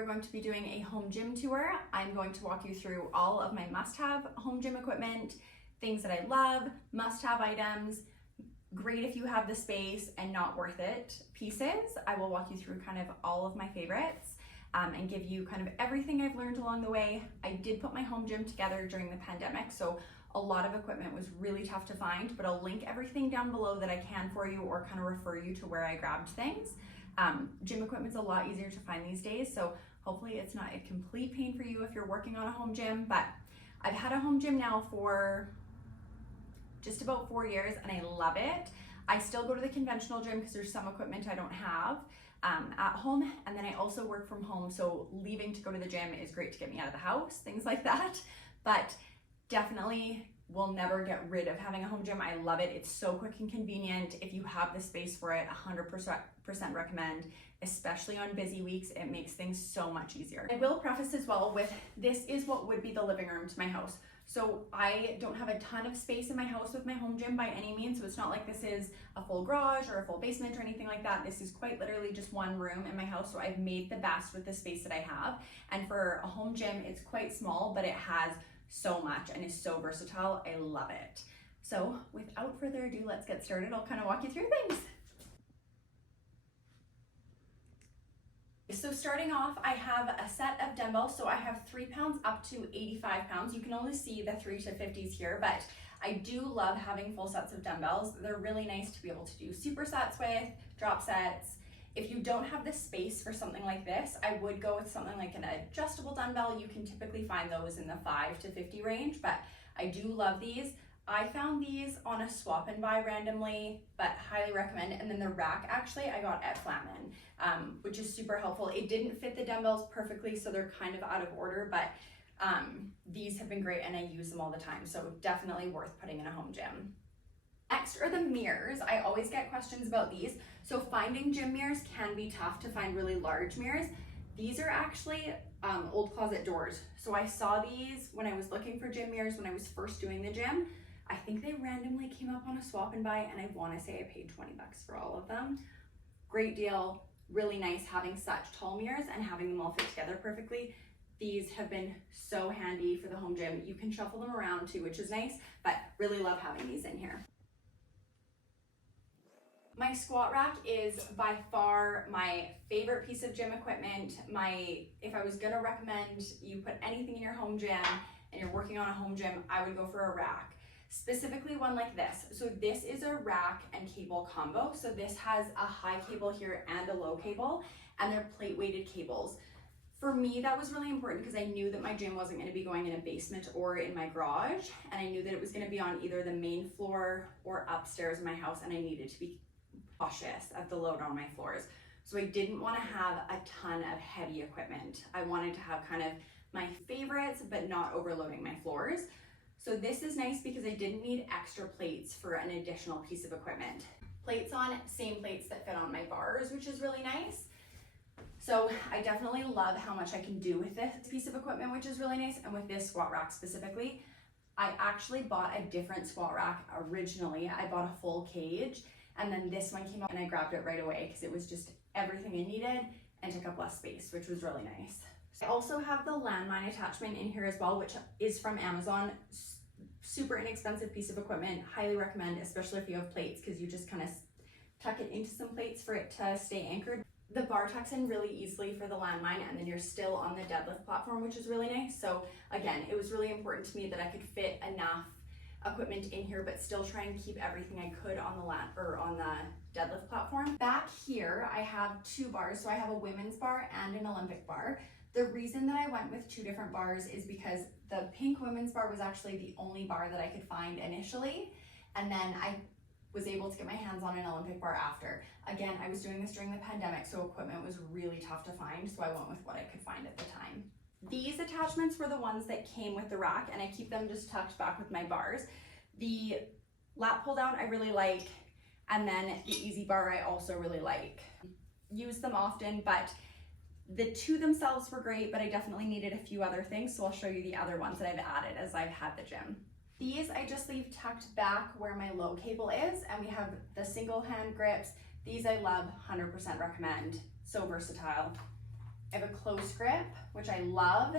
are going to be doing a home gym tour. I'm going to walk you through all of my must-have home gym equipment, things that I love, must-have items, great if you have the space and not worth it pieces. I will walk you through kind of all of my favorites and give you kind of everything I've learned along the way. I did put my home gym together during the pandemic, so a lot of equipment was really tough to find, but I'll link everything down below that I can for you or kind of refer you to where I grabbed things. Gym equipment's a lot easier to find these days, so hopefully it's not a complete pain for you if you're working on a home gym, but I've had a home gym now for just about 4 years and I love it. I still go to the conventional gym because there's some equipment I don't have at home, and then I also work from home, so leaving to go to the gym is great to get me out of the house, things like that, but definitely will never get rid of having a home gym. I love it. It's so quick and convenient. If you have the space for it, 100% recommend, especially on busy weeks. It makes things so much easier. I will preface as well with, this is what would be the living room to my house. So I don't have a ton of space in my house with my home gym by any means. So it's not like this is a full garage or a full basement or anything like that. This is quite literally just one room in my house. So I've made the best with the space that I have. And for a home gym, it's quite small, but it has so much and is so versatile. I love it. So without further ado, let's get started. I'll kind of walk you through things. So starting off, I have a set of dumbbells. So I have 3 pounds up to 85 pounds. You can only see the 3 to 50s here, but I do love having full sets of dumbbells. They're really nice to be able to do supersets with, drop sets. If you don't have the space for something like this, I would go with something like an adjustable dumbbell. You can typically find those in the 5 to 50 range, but I do love these. I found these on a swap and buy randomly, but highly recommend. And then the rack, actually, I got at Flatman, which is super helpful. It didn't fit the dumbbells perfectly, so they're kind of out of order, but these have been great and I use them all the time. So definitely worth putting in a home gym. Next are the mirrors. I always get questions about these. So finding gym mirrors can be tough to find really large mirrors. These are actually old closet doors. So I saw these when I was looking for gym mirrors when I was first doing the gym. I think they randomly came up on a swap and buy, and I want to say I paid 20 bucks for all of them. Great deal, really nice having such tall mirrors and having them all fit together perfectly. These have been so handy for the home gym. You can shuffle them around too, which is nice, but really love having these in here. My squat rack is by far my favorite piece of gym equipment. If I was gonna recommend you put anything in your home gym and you're working on a home gym, I would go for a rack. Specifically one like this. So this is a rack and cable combo. So this has a high cable here and a low cable, and they're plate weighted cables. For me, that was really important because I knew that my gym wasn't gonna be going in a basement or in my garage, and I knew that it was gonna be on either the main floor or upstairs in my house, and I needed to be cautious of the load on my floors. So I didn't want to have a ton of heavy equipment. I wanted to have kind of my favorites, but not overloading my floors. So this is nice because I didn't need extra plates for an additional piece of equipment. Plates on, same plates that fit on my bars, which is really nice. So I definitely love how much I can do with this piece of equipment, which is really nice. And with this squat rack specifically, I actually bought a different squat rack originally. I bought a full cage, and then this one came up and I grabbed it right away because it was just everything I needed and took up less space, which was really nice. I also have the landmine attachment in here as well, which is from Amazon. Super inexpensive piece of equipment, highly recommend, especially if you have plates, because you just kind of tuck it into some plates for it to stay anchored. The bar tucks in really easily for the landmine, and then you're still on the deadlift platform, which is really nice. So again, it was really important to me that I could fit enough equipment in here, but still try and keep everything I could on the deadlift platform. Back here, I have 2 bars. So I have a women's bar and an Olympic bar. The reason that I went with 2 different bars is because the pink women's bar was actually the only bar that I could find initially. And then I was able to get my hands on an Olympic bar after. Again, I was doing this during the pandemic, so equipment was really tough to find. So I went with what I could find at the time. These attachments were the ones that came with the rack, and I keep them just tucked back with my bars. The lat pull down I really like, and then the easy bar I also really like. Use them often, but the 2 themselves were great, but I definitely needed a few other things, so I'll show you the other ones that I've added as I've had the gym. These I just leave tucked back where my low cable is, and we have the single hand grips. These I love, 100% recommend, so versatile. I have a close grip, which I love,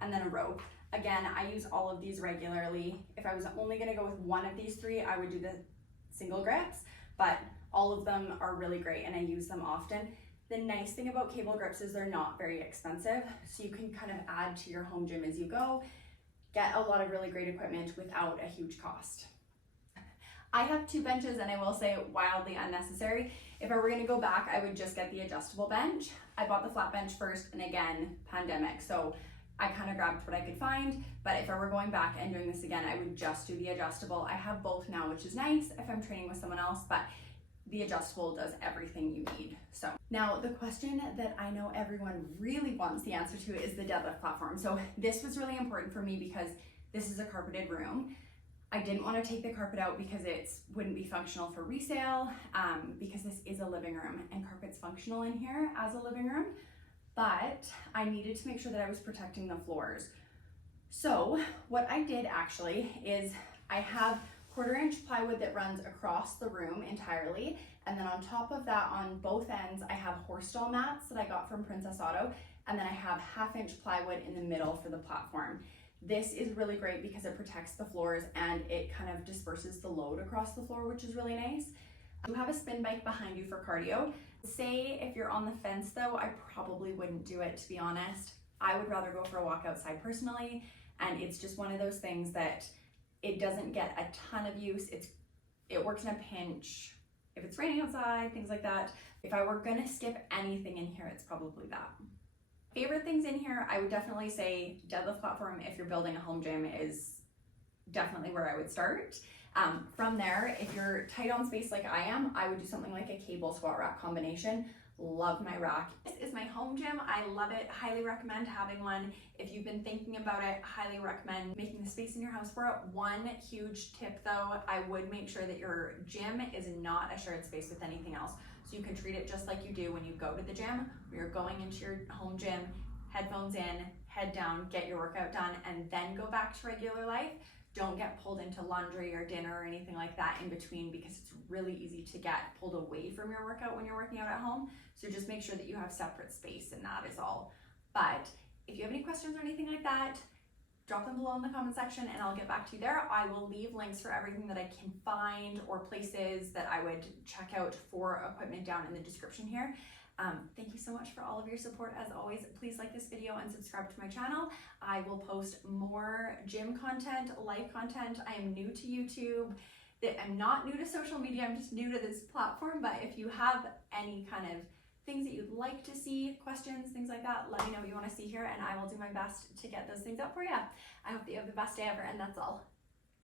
and then a rope. Again, I use all of these regularly. If I was only gonna go with one of these three, I would do the single grips, but all of them are really great and I use them often. The nice thing about cable grips is they're not very expensive, so you can kind of add to your home gym as you go, get a lot of really great equipment without a huge cost. I have 2 benches and I will say wildly unnecessary. If I were gonna go back, I would just get the adjustable bench. I bought the flat bench first and again, pandemic, so I kind of grabbed what I could find, but if I were going back and doing this again, I would just do the adjustable. I have both now, which is nice if I'm training with someone else, but the adjustable does everything you need. So now the question that I know everyone really wants the answer to is the deadlift platform. So this was really important for me because this is a carpeted room. I didn't want to take the carpet out because it wouldn't be functional for resale, because this is a living room and carpet's functional in here as a living room, but I needed to make sure that I was protecting the floors. So what I did actually is I have 1/4 inch plywood that runs across the room entirely, and then on top of that, on both ends, I have horse stall mats that I got from Princess Auto, and then I have 1/2 inch plywood in the middle for the platform. This is really great because it protects the floors and it kind of disperses the load across the floor, which is really nice. You have a spin bike behind you for cardio. Say if you're on the fence though, I probably wouldn't do it, to be honest. I would rather go for a walk outside personally, and it's just one of those things that it doesn't get a ton of use. It works in a pinch. If it's raining outside, things like that. If I were gonna skip anything in here, it's probably that. Favorite things in here, I would definitely say deadlift platform if you're building a home gym is definitely where I would start. From there, if you're tight on space like I am, I would do something like a cable squat rack combination. Love my rack. This is my home gym. I love it. Highly recommend having one. If you've been thinking about it, highly recommend making the space in your house for it. One huge tip though, I would make sure that your gym is not a shared space with anything else. So you can treat it just like you do when you go to the gym, where you're going into your home gym, headphones in, head down, get your workout done, and then go back to regular life. Don't get pulled into laundry or dinner or anything like that in between, because it's really easy to get pulled away from your workout when you're working out at home. So just make sure that you have separate space, and that is all. But if you have any questions or anything like that, drop them below in the comment section and I'll get back to you there. I will leave links for everything that I can find or places that I would check out for equipment down in the description here. Thank you so much for all of your support. As always, please like this video and subscribe to my channel. I will post more gym content, life content. I am new to YouTube. I'm not new to social media, I'm just new to this platform, but if you have any kind of things that you'd like to see, questions, things like that, let me know what you want to see here and I will do my best to get those things up for you. I hope that you have the best day ever, and that's all.